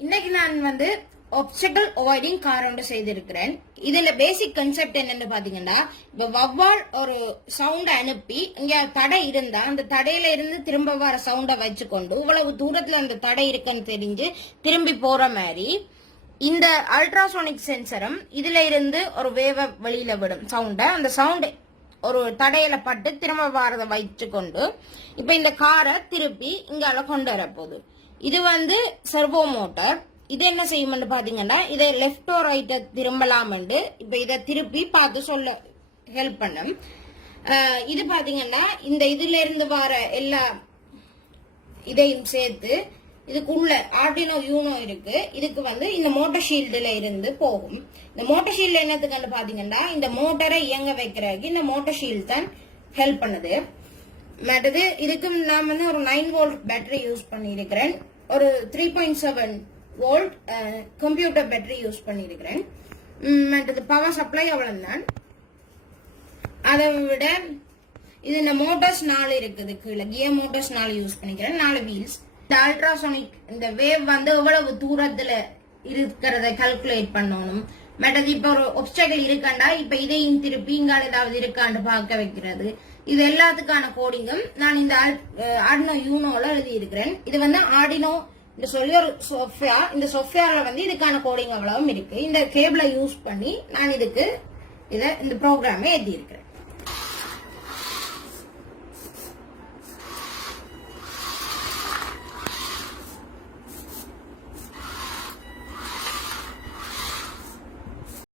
இன்னைக்கு நான் வந்து obstacle avoiding கார் ஒன்று செய்திருக்கிறேன். இதுல பேசிக் கான்செப்ட் என்னன்னு பாத்தீங்கன்னா, இப்ப வவ்வால் ஒரு சவுண்ட் அனுப்பி இங்க தடை இருந்தா அந்த தடையில இருந்து திரும்ப வர சவுண்ட வச்சுக்கொண்டு இவ்வளவு தூரத்துல அந்த தடை இருக்குன்னு தெரிஞ்சு திரும்பி போற மாதிரி இந்த அல்ட்ராசோனிக் சென்சரும் இதுல இருந்து ஒரு வேவ வெளியில விடும் சவுண்ட. அந்த சவுண்ட் ஒரு தடையில பட்டு திரும்ப வாரதை வச்சுக்கொண்டு இப்ப இந்த காரை திருப்பி இங்கால கொண்டு வரப்போகுது. இது வந்து சர்வோ மோட்டார். இது என்ன செய்யும் பாத்தீங்கன்னா, இதை லெப்டோ ரைட்ட திரும்பலாம் இப்ப இதை திருப்பி பார்த்து சொல்ல ஹெல்ப் பண்ணும். இது பாத்தீங்கன்னா இந்த இதுல இருந்து வர எல்லா இதையும் சேர்த்து இதுக்குள்ள ஆர்டினோ யூனோ இருக்கு. இதுக்கு வந்து இந்த மோட்டார் ஷீல்டுல இருந்து போகும். இந்த மோட்டார் ஷீல்டு என்னத்துக்கு பாத்தீங்கன்னா, இந்த மோட்டரை இயங்க வைக்கிறதுக்கு இந்த மோட்டார் ஷீல்டு தான் ஹெல்ப் பண்ணுது. மற்றது இதுக்கு நான் வந்து ஒரு 9 வோல்ட் பேட்டரி யூஸ் பண்ணியிருக்கிறேன். ஒரு 3.7 வோல்ட் கம்ப்யூட்டர் பேட்டரி யூஸ் பண்ணியிருக்கிறேன். மற்றது பவர் சப்ளை அவ்வளவுதான். அதை விட இது இந்த மோட்டார்ஸ் 4 இருக்குது. கீழே கியர் மோட்டார்ஸ் 4 யூஸ் பண்ணிக்கிறேன். 4 வீல்ஸ். இந்த அல்ட்ராசோனிக் இந்த வேவ் வந்து எவ்வளவு தூரத்துல இருக்கிறத கால்குலேட் பண்ணணும். மற்றது இப்ப ஒரு ஒப்ஸ்டக்கிள் இருக்காண்டா இப்ப இதையும் திருப்பி இங்கால ஏதாவது இருக்காண்டு பார்க்க வைக்கிறது. இது எல்லாத்துக்கான கோடிங்கும் நான் இந்த ஆர்டினோ யூனோல எழுதி இருக்கிறேன். இது வந்து ஆர்டினோ இந்த சொல்லி ஒரு சாஃப்ட்வேர். இந்த சாஃப்ட்வேர்ல வந்து இதுக்கான கோடிங் அவ்வளவும் இருக்கு. இந்த கேபிளை யூஸ் பண்ணி நான் இதுக்கு இந்த ப்ரோக்ராமை எழுதி இருக்கிறேன்.